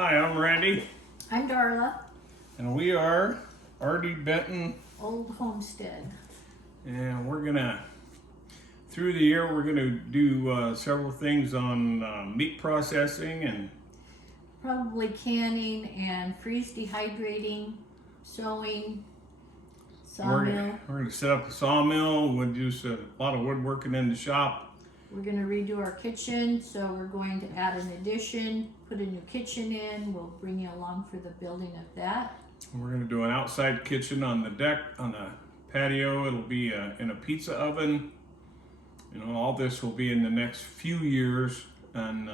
Hi, I'm Randy, I'm Darla, and we are R.D. Benton, Old Homestead. and through the year, we're gonna do several things on meat processing, and Probably canning and freeze dehydrating, sewing, sawmill. we're gonna set up a sawmill. We'll do a lot of woodworking in the shop. We're going to redo our kitchen, so we're going to add an addition, put a new kitchen in. We'll bring you along for the building of that. We're gonna do an outside kitchen on the deck, on the patio. It'll be in a pizza oven. You know, all this will be in the next few years, and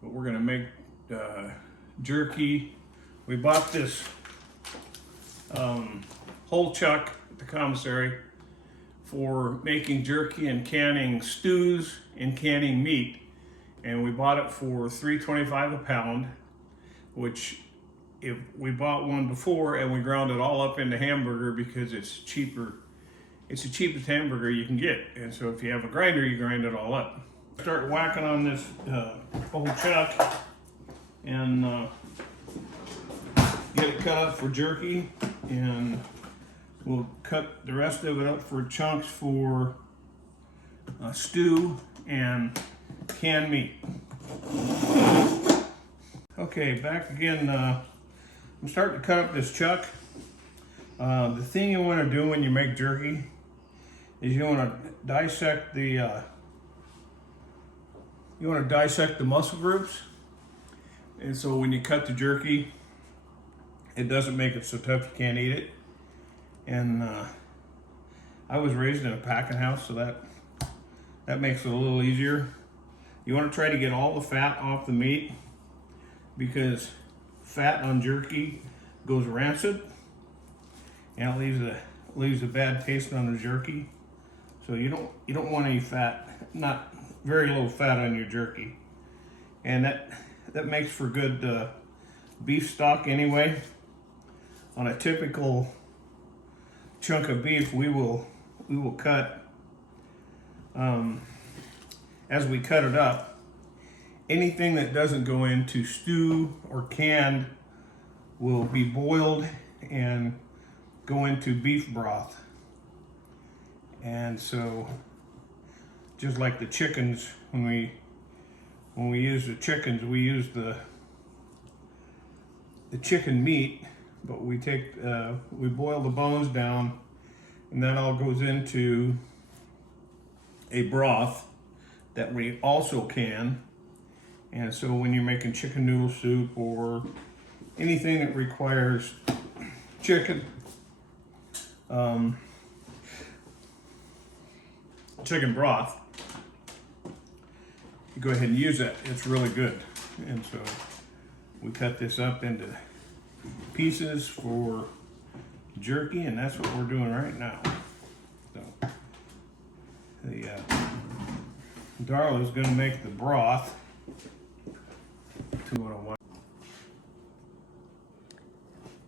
but we're gonna make jerky. We bought this whole chuck at the commissary for making jerky and canning stews and canning meat, and we bought it for $3.25 a pound, which if we bought one before and we ground it all up into hamburger because it's cheaper. It's the cheapest hamburger you can get, and so if you have a grinder, you grind it all up. Start whacking on this whole chuck and get it cut up for jerky, and we'll cut the rest of it up for chunks for stew and canned meat. Okay, back again. I'm starting to cut up this chuck. The thing you want to do when you make jerky is you want to dissect the muscle groups, and so when you cut the jerky, it doesn't make it so tough you can't eat it. And I was raised in a packing house, so that makes it a little easier. You want to try to get all the fat off the meat, because fat on jerky goes rancid and it leaves a bad taste on the jerky. So you don't want any fat, not very low fat on your jerky, and that makes for good beef stock anyway. On a typical chunk of beef, we will cut, as we cut it up, anything that doesn't go into stew or canned will be boiled and go into beef broth. And so, just like the chickens, when we use the chickens, we use the chicken meat, but we boil the bones down, and that all goes into a broth that we also can. And so when you're making chicken noodle soup or anything that requires chicken broth, you go ahead and use that. It's really good. And so we cut this up into pieces for jerky, and that's what we're doing right now. So the Darla's gonna make the broth.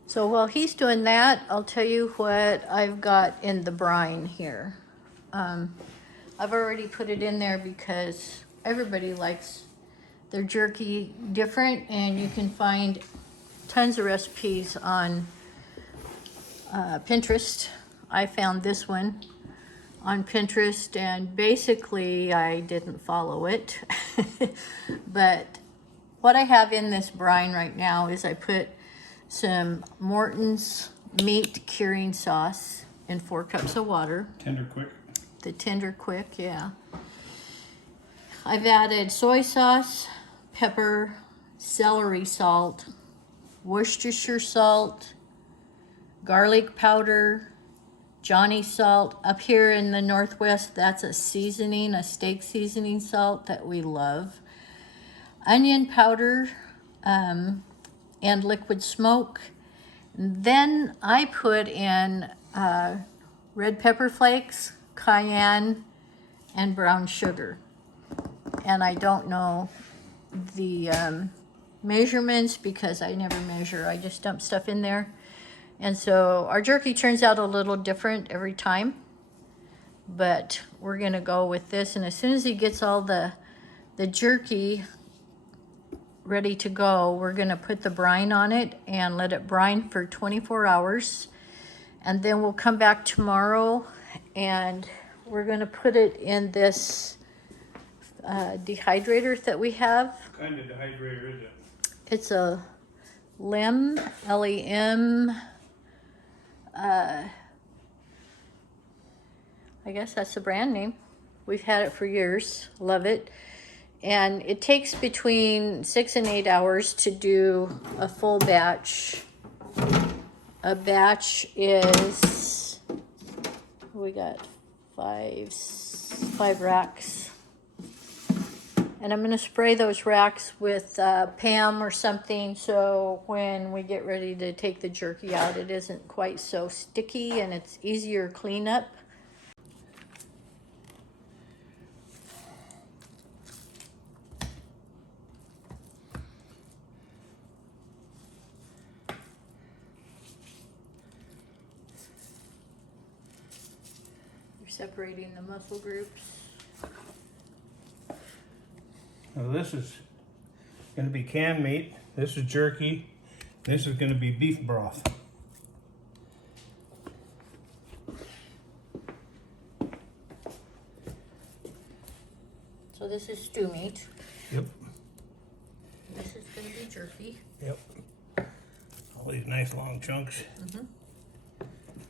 So while he's doing that, I'll tell you what I've got in the brine here. I've already put it in there because everybody likes their jerky different, and you can find tons of recipes on Pinterest. I found this one on Pinterest, and basically I didn't follow it. But what I have in this brine right now is I put some Morton's meat curing sauce in 4 cups of water. Tender Quick. The Tender Quick, yeah. I've added soy sauce, pepper, celery salt, Worcestershire salt, garlic powder, Johnny salt. Up here in the Northwest, that's a seasoning, a steak seasoning salt that we love. Onion powder, and liquid smoke. Then I put in red pepper flakes, cayenne, and brown sugar. And I don't know the measurements because I never measure. I just dump stuff in there. And so our jerky turns out a little different every time. But we're gonna go with this, and as soon as he gets all the jerky ready to go, we're gonna put the brine on it and let it brine for 24 hours. And then we'll come back tomorrow and we're gonna put it in this dehydrator that we have. What kind of dehydrator is it? It's a LEM, L-E-M, I guess that's the brand name. We've had it for years, love it. And it takes between 6 and 8 hours to do a full batch. A batch is, we got five racks. And I'm gonna spray those racks with Pam or something, so when we get ready to take the jerky out, it isn't quite so sticky and it's easier cleanup. You're separating the muscle groups. Now this is going to be canned meat. This is jerky. This is going to be beef broth. So this is stew meat. Yep. This is gonna be jerky. Yep. All these nice long chunks.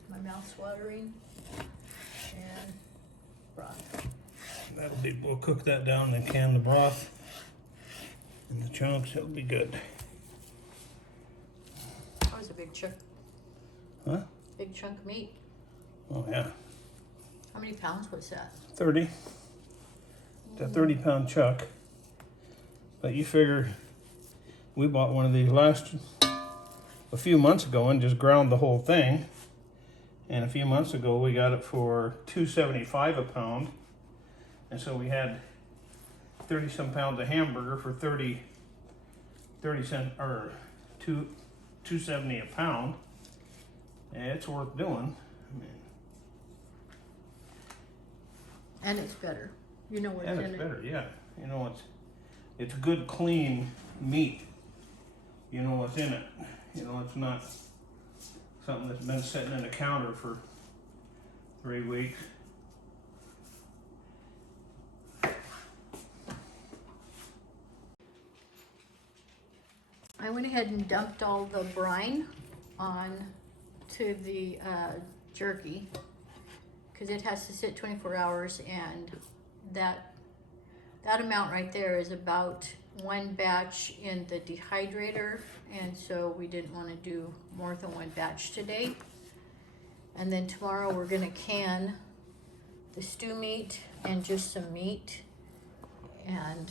My mouth's watering. And broth. That'll be. We'll cook that down and can the broth and the chunks. It'll be good. That was a big chunk. Huh? Big chunk of meat. Oh yeah. How many pounds was that? 30. It's a 30-pound chuck. But you figure we bought one of these a few months ago and just ground the whole thing. And a few months ago we got it for $2.75 a pound. And so we had 30 some pounds of hamburger for 30 cents or $2.70 a pound. And it's worth doing. I mean, And it's better. You know what's and in it's it. better, yeah. You know, it's good, clean meat. You know what's in it. You know, it's not something that's been sitting in a counter for 3 weeks. I went ahead and dumped all the brine on to the jerky because it has to sit 24 hours, and that amount right there is about one batch in the dehydrator, and so we didn't want to do more than one batch today. And then tomorrow we're going to can the stew meat and just some meat, and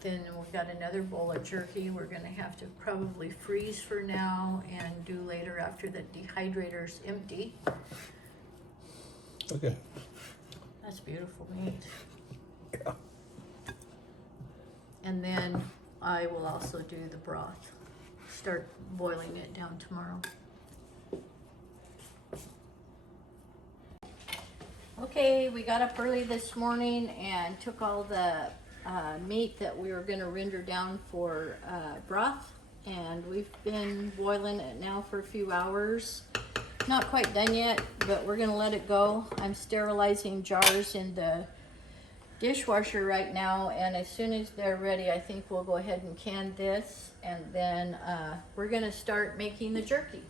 then we've got another bowl of jerky we're going to have to probably freeze for now and do later after the dehydrator's empty. Okay. That's beautiful meat. Yeah. And then I will also do the broth. Start boiling it down tomorrow. Okay, we got up early this morning and took all the meat that we were going to render down for broth, and we've been boiling it now for a few hours. Not quite done yet, but we're going to let it go. I'm sterilizing jars in the dishwasher right now, and as soon as they're ready, I think we'll go ahead and can this, and then we're going to start making the jerky.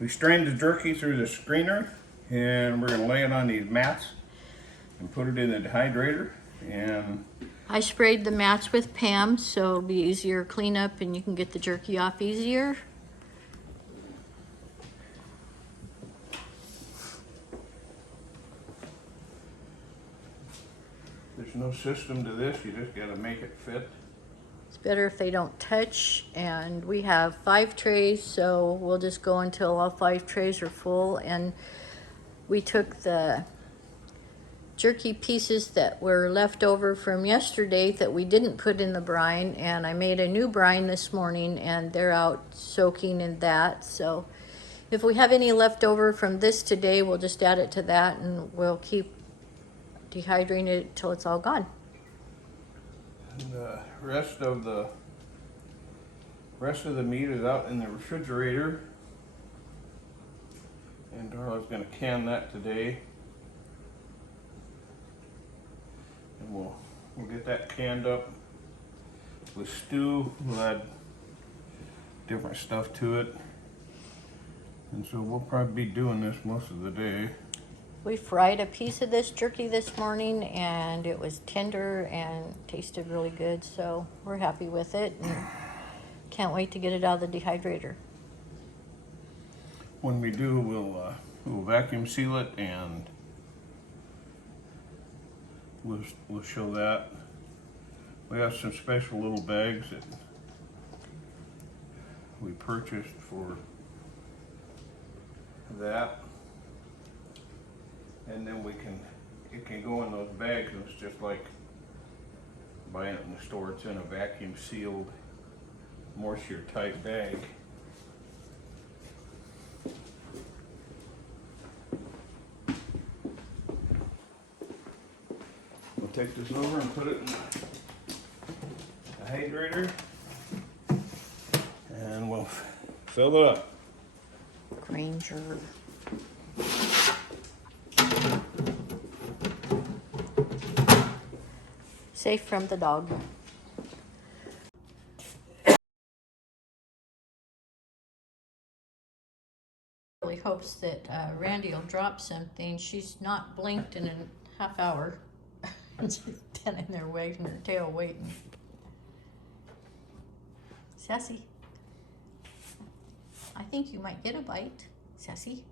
We strained the jerky through the screener, and we're going to lay it on these mats and put it in the dehydrator. And I sprayed the mats with Pam, so it'll be easier cleanup and you can get the jerky off easier. there's no system to this. You just got to make it fit. It's better if they don't touch, and we have 5 trays, so we'll just go until all 5 trays are full. And we took the jerky pieces that were left over from yesterday that we didn't put in the brine, and I made a new brine this morning, and they're out soaking in that. So if we have any left over from this today, we'll just add it to that, and we'll keep dehydrating it till it's all gone. And the rest of the meat is out in the refrigerator. And Darla's gonna can that today. And we'll get that canned up with stew. We'll add different stuff to it. And so we'll probably be doing this most of the day. We fried a piece of this jerky this morning and it was tender and tasted really good, so we're happy with it and can't wait to get it out of the dehydrator. When we do, we'll vacuum seal it and we'll show that. We have some special little bags that we purchased for that. And then it can go in those bags, and it's just like buying it in the store. It's in a vacuum sealed, moisture tight bag. We'll take this over and put it in the hydrator, and we'll fill it up. Granger. Safe from the dog. Really hopes that Randy will drop something. She's not blinked in a half hour. She's been in there wagging her tail waiting. Sassy, I think you might get a bite. Sassy.